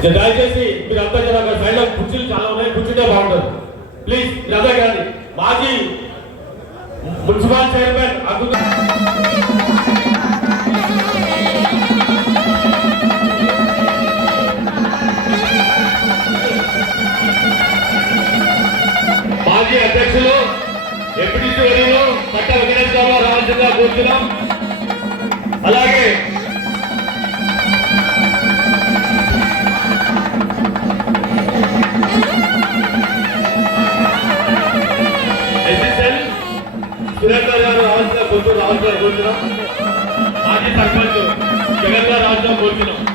ఇక దయచేసి మీరు అంతా జర అక్కడ సైడ్లో కుర్చీలు చాలా ఉన్నాయి కూర్చుంటే బాగుంటుంది. ప్లీజ్ మీరు అంతా కానీ మాజీ మున్సిపల్ చైర్మన్ అద్భుత మాజీ అధ్యక్షులు నుంచి వర్యులు పట్ట వెంకటేశ్వర రావాల్సిందిగా కోరుతున్నాం అలాగే కోరుతున్నాం. మాజీ సర్పంచ్ జగన్ గారు రావాల్సిన కోరుతున్నాం.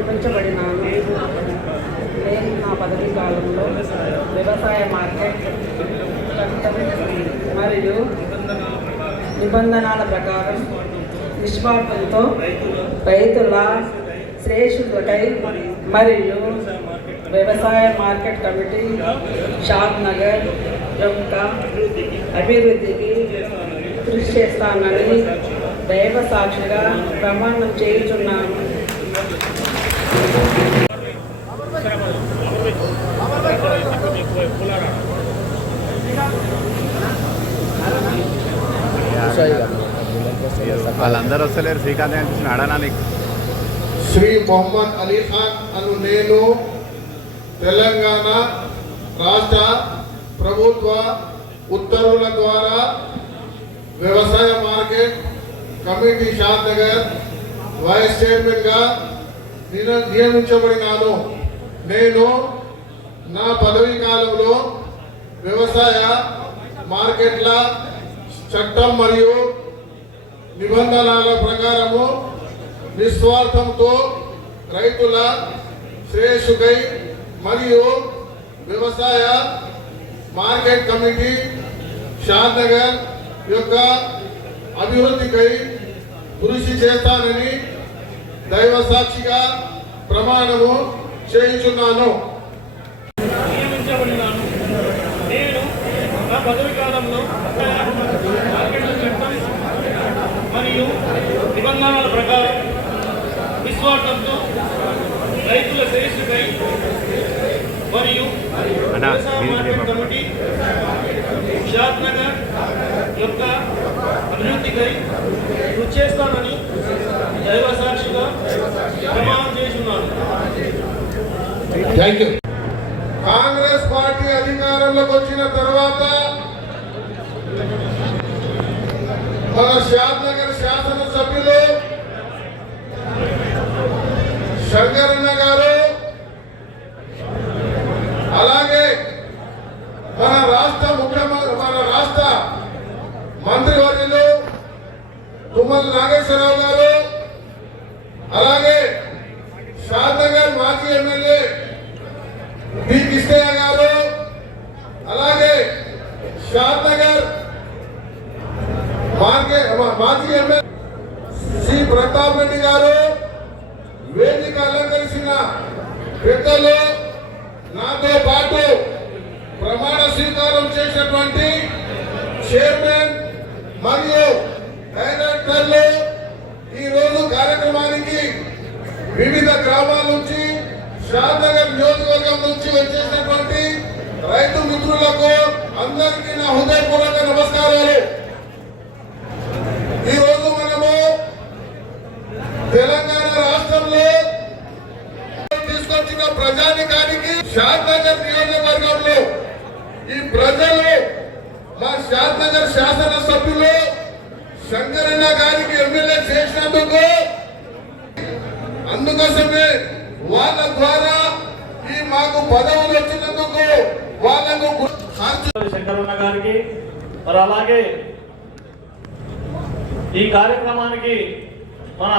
నియమించబడినాను నేను నా పదవీ కాలంలో వ్యవసాయ మార్కెట్ మరియు నిబంధనల ప్రకారం నిష్పాటంతో రైతుల శ్రేషులకై మరియు వ్యవసాయ మార్కెట్ కమిటీ షాద్ నగర్ యొక్క అభివృద్ధికి కృషి చేస్తానని దైవ సాక్షిగా ప్రమాణం చేయుచున్నాను. వాళ్ళందరూ వస్తలేరు. శ్రీకాంత్ అనిపించిన అడనా శ్రీ మొహమ్మద్ అలీ ఖాన్ అను నేను తెలంగాణ రాష్ట్ర ప్రభుత్వ ఉత్తర్వుల ద్వారా వ్యవసాయ market committee Shadnagar vice చైర్మన్గా నియమించబడినాను నేను నా పదవీ కాలంలో వ్యవసాయ మార్కెట్ల చట్టం మరియు నిబంధనల ప్రకారము నిస్వార్థంతో రైతుల శ్రేయస్సుకై మరియు వ్యవసాయ మార్కెట్ కమిటీ షాద్ నగర్ యొక్క అభివృద్ధికై కృషి చేస్తానని దైవ సాక్షిగా ప్రమాణము చేయుచున్నాను. నియమించబడినాను. నేను నా పదవి కాలంలో చట్టం మరియు నిబంధనల ప్రకారం నిస్వార్థంతో రైతుల శ్రేష్ఠకై మరియు కమిటీ షాద్ నగర్ యొక్క అభివృద్ధికై కృషి చేస్తానని దైవ సాక్షిగా ప్రమాణం చేస్తున్నాను. కాంగ్రెస్ పార్టీ అధికారంలోకి వచ్చిన తర్వాత మన షాద్ నగర్ శాసనసభ్యులు శంకరన్న గారు అలాగే మన రాష్ట్ర ముఖ్యమంత్రి మన రాష్ట్ర మంత్రివర్యులు తుమ్మల నాగేశ్వరరావు గారు అలాగే షాద్నగర్ మాజీ ఎమ్మెల్యే బి. కృష్ణయ్య గారు అలాగే షాద్నగర్ మార్కె మాజీ ఎమ్మెల్యే సి. ప్రతాప్ రెడ్డి గారు వేదిక అలంకరించిన పెద్దలు నాతో పాటు ప్రమాణ స్వీకారం చేసినటువంటి చైర్మన్ మరియు డైరెక్టర్లు ఈ రోజు కార్యక్రమానికి వివిధ గ్రామాల నుంచి షాద్నగర్ నియోజకవర్గం నుంచి వచ్చేసినటువంటి రైతు మిత్రులకు అందరికీ నా హృదయపూర్వక నమస్కారాలు. ఈ రోజు మనము తెలంగాణ రాష్ట్రంలో తీసుకొచ్చిన ప్రజానికానికి షాద్నగర్ నియోజకవర్గంలో ఈ ప్రజలు మా శాంతర సభ్యులు శంకరన్న గారికి ఎమ్మెల్యే చేసినందుకు అందుకోసమే వాళ్ళ ద్వారా ఈ మాకు పదవులు వచ్చినందుకు వాళ్ళకు శంకరన్న గారికి మరి అలాగే ఈ కార్యక్రమానికి మన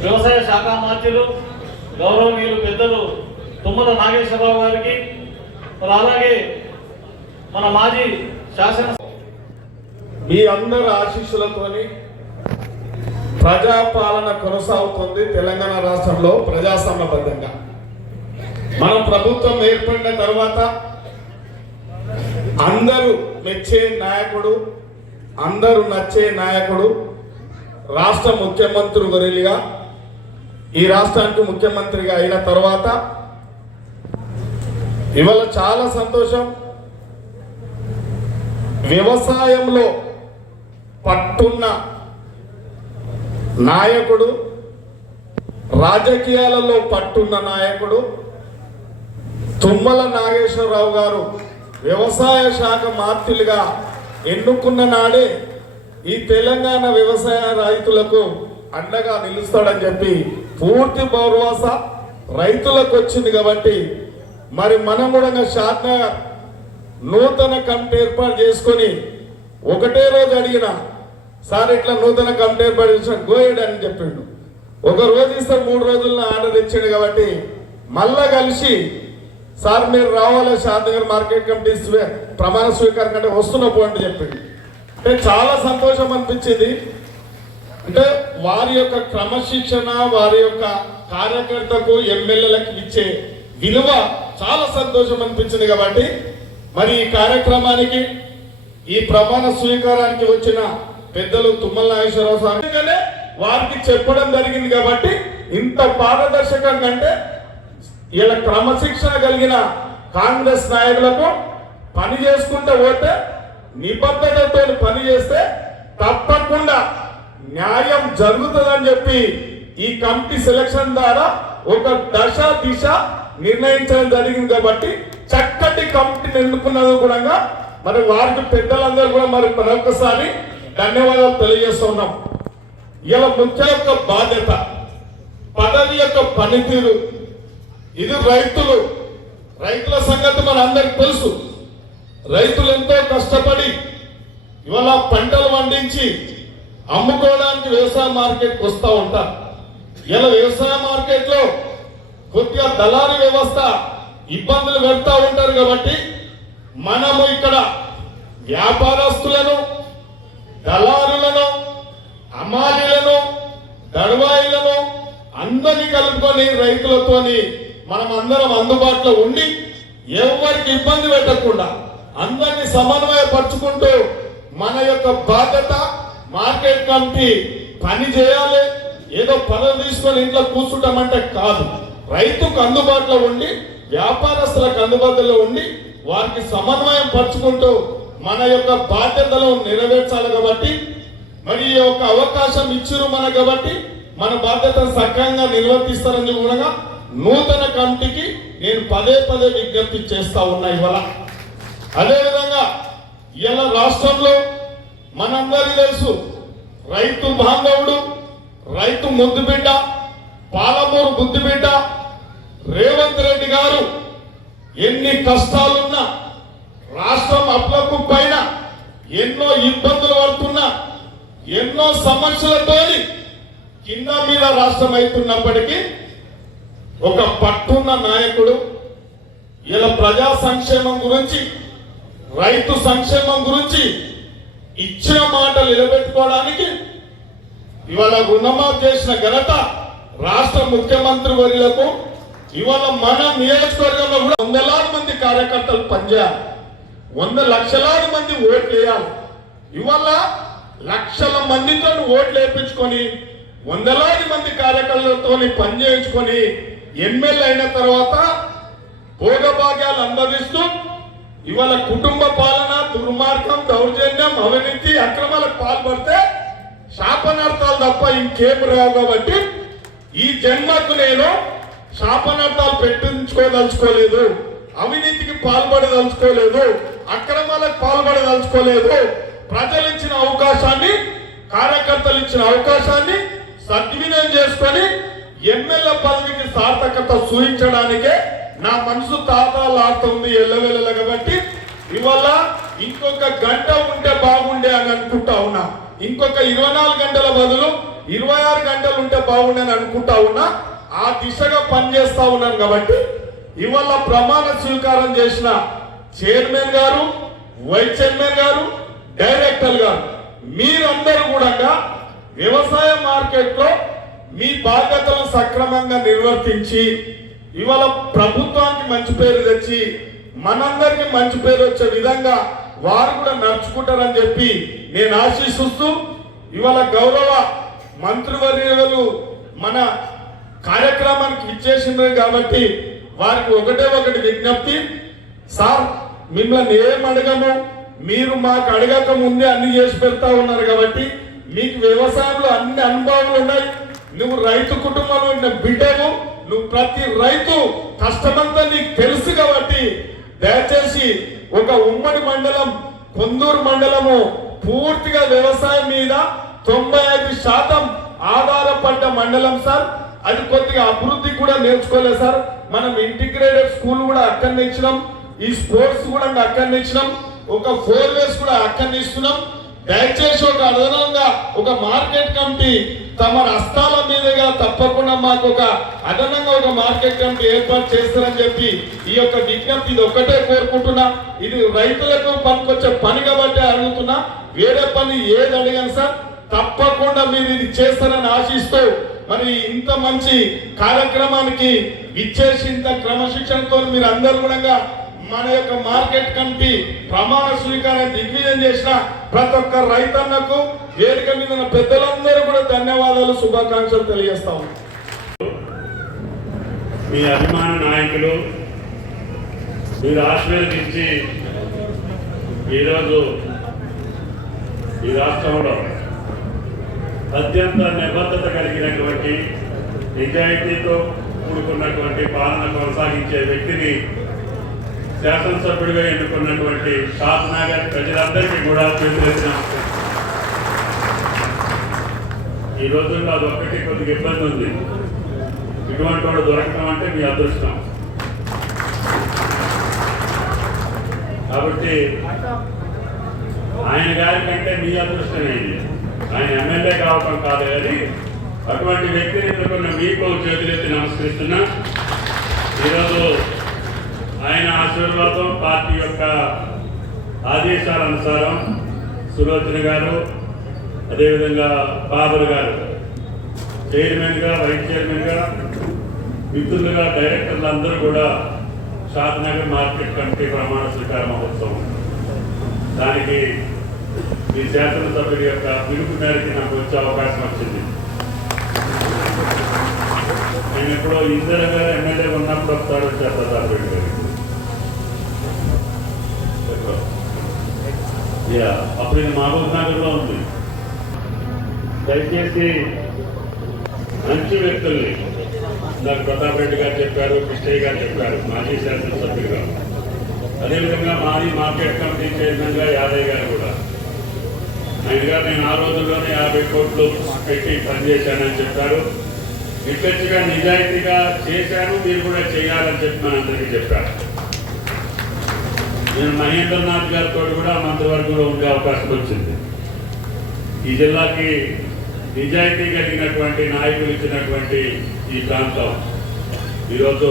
వ్యవసాయ శాఖ మంత్రులు గౌరవనీయులు పెద్దలు తుమ్మల నాగేశ్వరరావు గారికి మరి అలాగే మన మాజీ శాసన మీ అందరి ఆశీస్సులతోని ప్రజాపాలన కొనసాగుతుంది తెలంగాణ రాష్ట్రంలో ప్రజాస్వామ్యబద్ధంగా. మన ప్రభుత్వం ఏర్పడిన తర్వాత అందరూ మెచ్చే నాయకుడు అందరూ నచ్చే నాయకుడు రాష్ట్ర ముఖ్యమంత్రి గొరెలిగా ఈ రాష్ట్రానికి ముఖ్యమంత్రిగా అయిన తర్వాత ఇవాళ చాలా సంతోషం. వ్యవసాయంలో పట్టున్న నాయకుడు రాజకీయాలలో పట్టున్న నాయకుడు తుమ్మల నాగేశ్వరరావు గారు వ్యవసాయ శాఖ మార్తులుగా ఎన్నుకున్న నాడే ఈ తెలంగాణ వ్యవసాయ రైతులకు అండగా నిలుస్తాడని చెప్పి పూర్తి భరోస రైతులకు వచ్చింది కాబట్టి మరి మనం కూడా షాద్నగర్ నూతన కమిటీ ఏర్పాటు చేసుకొని ఒకటే రోజు అడిగిన సార్ ఇట్లా నూతన కమిటీ ఏర్పాటు చేసిన గోయడ్ అని చెప్పిండు. ఒక రోజు ఇస్తే మూడు రోజుల్లో ఆర్డర్ ఇచ్చాడు కాబట్టి మళ్ళా కలిసి సార్ మీరు రావాలి శాంతినగర్ మార్కెట్ కమిటీ ప్రమాణ స్వీకారం కంటే వస్తున్న అంటే చెప్పింది అంటే చాలా సంతోషం అనిపించింది. అంటే వారి యొక్క క్రమశిక్షణ వారి యొక్క కార్యకర్తకు ఎమ్మెల్యేలకు ఇచ్చే విలువ చాలా సంతోషం అనిపించింది కాబట్టి మరి ఈ కార్యక్రమానికి ఈ ప్రమాణ స్వీకారానికి వచ్చిన పెద్దలు తుమ్మల నాగేశ్వరరావు స్వామి అందుకనే వారికి చెప్పడం జరిగింది కాబట్టి ఇంత పారదర్శకం కంటే ఇలా క్రమశిక్షణ కలిగిన కాంగ్రెస్ నాయకులకు పని చేసుకుంటే పోతే నిబద్ధతతో పని చేస్తే తప్పకుండా న్యాయం జరుగుతుందని చెప్పి ఈ కమిటీ సెలక్షన్ ద్వారా ఒక దశ దిశ నిర్ణయించడం జరిగింది కాబట్టి చక్కటి కమిటీని ఎన్నుకున్నది కూడా మరి వారికి పెద్దలందరూ కూడా మరి మరొకసారి ధన్యవాదాలు తెలియజేస్తున్నాం ఇలా ముఖ్య యొక్క బాధ్యత పదవి యొక్క పనితీరు ఇది రైతులు రైతుల సంగతి మన అందరికి తెలుసు. రైతులు ఎంతో కష్టపడి ఇవాళ పంటలు పండించి అమ్ముకోవడానికి వ్యవసాయ మార్కెట్కి వస్తూ ఉంటారు. ఇలా వ్యవసాయ మార్కెట్లో కొద్దిగా దళారీ వ్యవస్థ ఇబ్బందులు పెడతా ఉంటారు కాబట్టి మనము ఇక్కడ వ్యాపారస్తులను దళారులను అమాలీలను దడవాయిలను అందరినీ కలుపుకొని రైతులతోని మనం అందరం అందుబాటులో ఉండి ఎవరికి ఇబ్బంది పెట్టకుండా అందరినీ సమన్వయపరుచుకుంటూ మన యొక్క బాధ్యత మార్కెట్ కమిటీ పని చేయాలి. ఏదో పనులు తీసుకొని ఇంట్లో కూర్చుంటామంటే కాదు. రైతుకు అందుబాటులో ఉండి వ్యాపారస్తులకు అందుబాటులో ఉండి వారికి సమన్వయం పరుచుకుంటూ మన యొక్క బాధ్యతలు నెరవేర్చాలి కాబట్టి మరి ఈ యొక్క అవకాశం ఇచ్చిరు మన కాబట్టి మన బాధ్యతను సక్రమంగా నిర్వర్తిస్తారని కూడా నూతన కమిటీకి నేను పదే పదే విజ్ఞప్తి చేస్తా ఉన్నా ఇవాళ. అదేవిధంగా ఇలా రాష్ట్రంలో మనందరికీ తెలుసు రైతు బాంధవుడు రైతు ముద్దుబిడ్డ పాలమూరు బుద్ధిబిడ్డ రేవంత్ రెడ్డి గారు ఎన్ని కష్టాలున్నా రాష్ట్రం అప్లకు పైన ఎన్నో ఇబ్బందులు పడుతున్నా ఎన్నో సమస్యలతోని కింద మీద రాష్ట్రం అవుతున్నప్పటికీ ఒక పట్టున్న నాయకుడు ఇలా ప్రజా సంక్షేమం గురించి రైతు సంక్షేమం గురించి ఇచ్చిన మాటలు నిలబెట్టుకోవడానికి ఇవాళ రుణమాఫ్ చేసిన ఘనత రాష్ట్ర ముఖ్యమంత్రి వర్యులకు ఇవాళ మన నియోజకవర్గంలో కూడా వందలాది మంది కార్యకర్తలు పనిచేయాలి. వంద లక్షలాది మంది ఓట్లు వేయాలి. ఇవాళ లక్షల మందితో ఓట్లు వేయించుకొని వందలాది మంది కార్యకర్తలతో పనిచేయించుకొని ఎమ్మెల్యే అయిన తర్వాత భోగభాగ్యాలు అనుభవిస్తూ ఇవాళ కుటుంబ పాలన దుర్మార్గం దౌర్జన్యం అవినీతి అక్రమాలకు పాల్పడితే శాపనార్థాలు తప్ప ఇంకేం రావు కాబట్టి ఈ జన్మకు నేను శాపనార్థాలు పెట్టించుకోదలుచుకోలేదు అవినీతికి పాల్పడదలుచుకోలేదు అక్రమాలకు పాల్పడదలుచుకోలేదు. ప్రజలు ఇచ్చిన అవకాశాన్ని కార్యకర్తలు ఇచ్చిన అవకాశాన్ని సద్వినియోగం చేసుకొని ఎమ్మెల్యే పదవికి సార్థకత సూచించడానికే నా మనసు తాతాలాడుతుంది ఎల్లవెల్ల కాబట్టి ఇవాళ ఇంకొక గంట ఉంటే బాగుండే అని అనుకుంటా ఉన్నా. ఇంకొక ఇరవై నాలుగు గంటల బదులు ఇరవై ఆరు గంటలు ఉంటే బాగుండే అని అనుకుంటా ఉన్నా ఆ దిశగా పనిచేస్తా ఉన్నాను కాబట్టి ఇవాళ ప్రమాణ స్వీకారం చేసిన చైర్మన్ గారు వైస్ చైర్మన్ గారు డైరెక్టర్ గారు మీరందరూ కూడా వ్యవసాయ మార్కెట్లో మీ బాధ్యతలను సక్రమంగా నిర్వర్తించి ఇవాళ ప్రభుత్వానికి మంచి పేరు తెచ్చి మనందరికీ మంచి పేరు వచ్చే విధంగా వారు కూడా నడుచుకుంటారని చెప్పి నేను ఆశిస్తూ ఇవాళ గౌరవ మంత్రివర్యులు మన కార్యక్రమానికి ఇచ్చేసినవి కాబట్టి వారికి ఒకటే ఒకటి విజ్ఞప్తి. సార్ మిమ్మల్ని ఏం అడగము? మీరు మాకు అడగక ముందే అన్ని చేసి పెడతా ఉన్నారు కాబట్టి మీకు వ్యవసాయంలో అన్ని అనుభవాలు ఉన్నాయి. నువ్వు రైతు కుటుంబంలో ఉన్న బిడ్డవు. నువ్వు ప్రతి రైతు కష్టమంతా నీకు తెలుసు కాబట్టి దయచేసి ఒక ఉమ్మడి మండలం కొందూరు మండలము పూర్తిగా వ్యవసాయం మీద తొంభై ఐదు శాతం ఆధారపడ్డ మండలం సార్. అది కొద్దిగా అభివృద్ధి కూడా నేర్చుకోలేదు సార్. మనం ఇంటిగ్రేటెడ్ స్కూల్ కూడా అక్కడనే ఇచ్చినాం. ఈ స్పోర్ట్స్ కూడా అక్కడనే ఇచ్చినాం. ఒక ఫోర్ వేస్ కూడా అక్కడనే ఇస్తున్నాం. దయచేసి ఒక అదనంగా ఒక మార్కెట్ కమిటీ తమ రస్తాల మీదుగా తప్పకుండా మాకు ఒక అదనంగా ఒక మార్కెట్ కమిటీ ఏర్పాటు చేస్తారని చెప్పి ఈ యొక్క విజ్ఞప్తి ఇది ఒక్కటే కోరుకుంటున్నా. ఇది రైతులకు పనికొచ్చే పని కాబట్టి అడుగుతున్నా. వేరే పని ఏది అడిగాను సార్. తప్పకుండా మీరు ఇది చేస్తారని ఆశిస్తూ మరి ఇంత మంచి కార్యక్రమానికి ఇచ్చేసి క్రమశిక్షణతో మీరు అందరు కూడా మన యొక్క మార్కెట్ కమిటీ ప్రమాణ స్వీకారం దిగ్విజయం చేసిన ప్రతి ఒక్క రైతన్నకు వేదిక మీద ఉన్న పెద్దలందరూ కూడా ధన్యవాదాలు శుభాకాంక్షలు తెలియజేస్తాం మీ అభిమాన నాయకులు మీరు ఆశీర్వదించి ఈరోజు ఈ రాష్ట్రంలో అత్యంత నిబద్ధత కలిగినటువంటి నిజాయితీతో కూడుకున్నటువంటి పాలన కొనసాగించే వ్యక్తిని శాసనసభ్యుడిగా ఎన్నుకున్నటువంటి షాద్ నగర్ ప్రజలందరికీ కూడా చేతులెత్తిన ఈ రోజుల్లో అది ఒక్కటి కొద్దిగా ఇబ్బంది ఉంది. ఇటువంటి వాడు దొరకడం అంటే మీ అదృష్టం. కాబట్టి ఆయన గారి కంటే మీ అదృష్టమే ఇది ఆయన ఎమ్మెల్యే కావటం కాదు కానీ అటువంటి వ్యక్తిని ఎదుర్కొన్న మీకు చేతులెత్తి నమస్కరిస్తున్నా. ఈరోజు ఆయన ఆశీర్వాదం పార్టీ యొక్క ఆదేశాల అనుసారం సులోచన గారు అదేవిధంగా బాబర్ గారు చైర్మన్గా వైస్ చైర్మన్గా మిత్రులుగా డైరెక్టర్లు అందరూ కూడా షాద్నగర్ మార్కెట్ కమిటీ ప్రమాణ స్వీకార మహోత్సవం. దానికి ఈ శాసనసభ్యుడి యొక్క పిలుపు మేరకు నాకు వచ్చే అవకాశం వచ్చింది. నేను ఎప్పుడో ఇందిరా గారు ఎమ్మెల్యే ఉన్నప్పుడు ఒకసారి వచ్చారు ప్రతాప్ గారికి అప్పుడు ఇది మహబూబ్ నగర్లో ఉంది. దయచేసి మంచి వ్యక్తుల్ని నాకు ప్రతాప్ రెడ్డి గారు చెప్పారు కృష్ణయ్య గారు చెప్పారు మాజీ శాసనసభ్యులుగా. అదేవిధంగా మాజీ మార్కెట్ కమిటీ చైర్మన్గా యాదయ్య గారు కూడా. ఆయన నేను ఆ రోజుల్లోనే యాభై కోట్లు పెట్టి పనిచేశానని చెప్పారు. నిక్కచ్చిగా నిజాయితీగా చేశాను మీరు కూడా చేయాలని చెప్పి మనందరికీ చెప్పారు. నేను మహేంద్రనాథ్ గారితో కూడా మంత్రివర్గంలో ఉండే అవకాశం వచ్చింది. ఈ జిల్లాకి నిజాయితీ కలిగినటువంటి నాయకులు ఇచ్చినటువంటి ఈ ప్రాంతం. ఈరోజు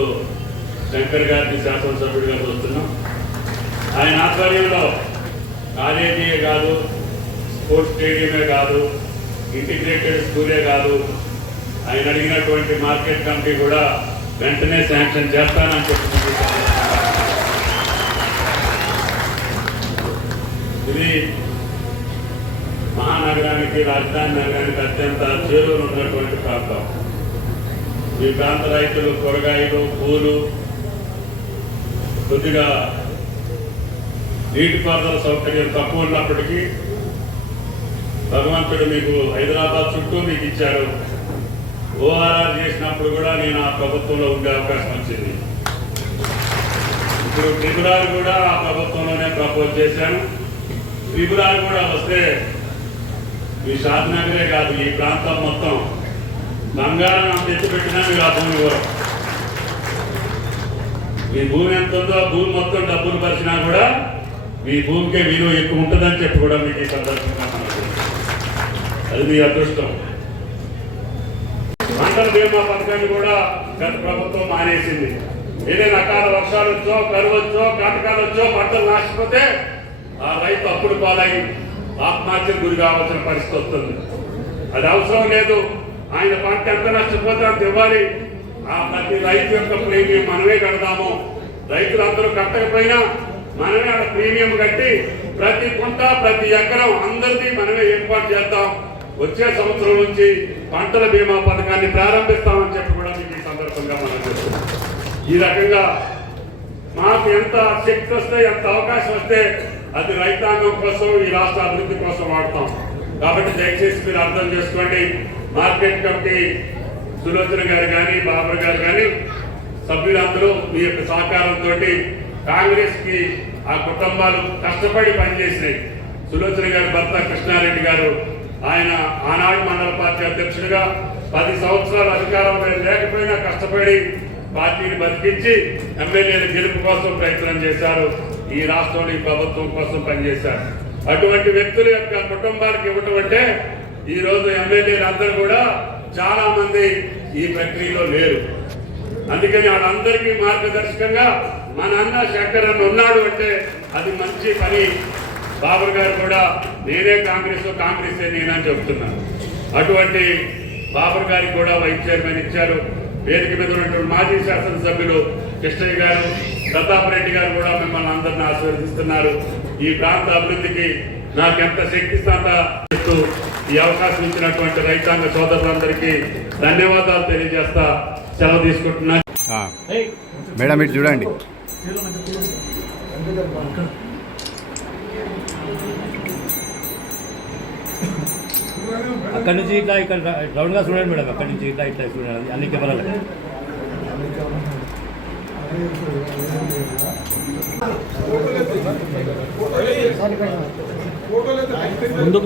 శంకర్ గారిని శాసనసభ్యుడిగా చూస్తున్నాం. ఆయన ఆధ్వర్యంలో కాలేజీయే కాదు స్పోర్ట్స్ స్టేడియమే కాదు ఇంటిగ్రేటెడ్ స్కూలే కాదు. ఆయన అడిగినటువంటి మార్కెట్ కమిటీ కూడా వెంటనే శాంక్షన్ చేస్తానని చెప్తుంది ఇది మహానగరానికి రాజధాని నగరానికి అత్యంత చేరువలు ఉన్నటువంటి ప్రాంతం. ఈ ప్రాంత రైతులు కూరగాయలు పూలు కొద్దిగా నీటిపారుదల సౌకర్యం తక్కువ ఉన్నప్పటికీ భగవంతుడు మీకు హైదరాబాద్ చుట్టూ మీకు ఇచ్చారు. ఓఆర్ఆర్ చేసినప్పుడు కూడా నేను ఆ ప్రభుత్వంలో ఉండే అవకాశం వచ్చింది. ఇప్పుడు త్రిపురాలు కూడా ఆ ప్రభుత్వంలోనే ప్రపోజ్ చేశాను. త్రిపురాలు కూడా వస్తే మీ షాద్నగరే కాదు ఈ ప్రాంతం మొత్తం. బంగారం తెచ్చి పెట్టినా మీరు ఆ భూమి కూడా మీ భూమి ఎంత ఉందో ఆ భూమి మొత్తం డబ్బులు పరిచినా కూడా మీ భూమికే విలువ ఎక్కువ ఉంటుందని చెప్పి కూడా మీకు ఈ సందర్భంగా అది మీ అదృష్టం. పంటల బీమా పథకాన్ని కూడా గత ప్రభుత్వం మానేసింది. ఏదైనా అకాల వర్షాలు వచ్చో కరువు వచ్చో కాటకాలు వచ్చో పంటలు నాశపోతే ఆ రైతు అప్పుడు పాలై ఆత్మహత్యకు గురి కావాల్సిన పరిస్థితి వస్తుంది. అది అవసరం లేదు. ఆయన పంట ఎంత నష్టపోతే అంత ఇవ్వాలి. ఆ ప్రతి రైతు యొక్క ప్రీమియం మనమే కడదాము రైతులందరూ కట్టకపోయినా మనమే అక్కడ ప్రీమియం కట్టి ప్రతి పంట ప్రతి ఎకరం అందరినీ మనమే ఏర్పాటు చేద్దాం. వచ్చే సంవత్సరం నుంచి పంటల బీమా పథకాన్ని ప్రారంభిస్తామని చెప్పి కూడా మీకు ఈ సందర్భంగా మనం చెప్తున్నాం. ఈ రకంగా మాకు ఎంత శక్తి వస్తే ఎంత అవకాశం వస్తే అది రైతాంగం కోసం ఈ రాష్ట్ర అభివృద్ధి కోసం వాడతాం. కాబట్టి దయచేసి మీరు అర్థం చేసుకోండి. మార్కెట్ కమిటీ సులోచన గారు కానీ బాబర్ గారు కానీ సభ్యులందరూ మీ యొక్క సహకారంతో కాంగ్రెస్కి ఆ కుటుంబాలు కష్టపడి పనిచేసినాయి. సులోచన గారి భర్త కృష్ణారెడ్డి గారు ఆయన ఆనాడు మండల పార్టీ అధ్యక్షుడిగా పది సంవత్సరాల అధికారంలో లేకపోయినా కష్టపడి పార్టీని బతికించి ఎమ్మెల్యేల గెలుపు కోసం ప్రయత్నం చేశారు. ఈ రాష్ట్రంలో ఈ ప్రభుత్వం కోసం పనిచేశారు. అటువంటి వ్యక్తుల యొక్క కుటుంబానికి ఇవ్వటం అంటే ఈ రోజు ఎమ్మెల్యేలు అందరూ కూడా చాలా మంది ఈ ప్రక్రియలో లేరు. అందుకని వాళ్ళందరికీ మార్గదర్శకంగా మా నాన్న శంకర్ అన్న ఉన్నాడు అంటే అది మంచి పని. బాబు గారు కూడా నేనే కాంగ్రెస్ కాంగ్రెసే నేనని చెప్తున్నాను అటువంటి బాబర్ గారికి కూడా వైస్ చైర్మన్ ఇచ్చారు. వేదిక మీద ఉన్నటువంటి మాజీ శాసనసభ్యులు కృష్ణయ్య గారు ప్రతాప్ రెడ్డి గారు కూడా మిమ్మల్ని అందరిని ఆశీర్వదిస్తున్నారు. ఈ ప్రాంత అభివృద్ధికి నాకెంత శక్తి స్థాత ఈ అవకాశం ఇచ్చినటువంటి రైతాంగ సోదరులందరికీ ధన్యవాదాలు తెలియజేస్తా సెలవు తీసుకుంటున్నాను మేడం మీరు చూడండి. అక్కడి నుంచి ఇట్లా ఇక్కడ రౌండ్గా చూడండి మేడం అక్కడి నుంచి ఇట్లా ఇట్లా చూడండి అన్ని కెమెరాలు. ముందుకు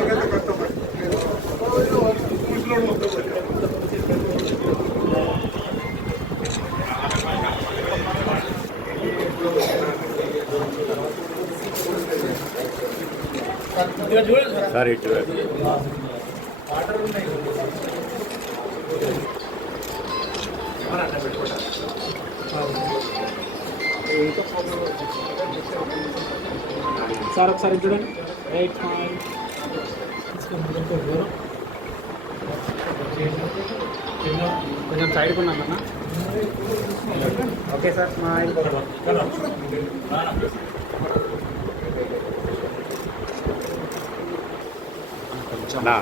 సార్ ఇటు సార్ ఒకసారి చూడండి. రైట్ కొంచెం సైడ్ ఉన్నామన్నా? ఓకే సార్ స్మైల్ నా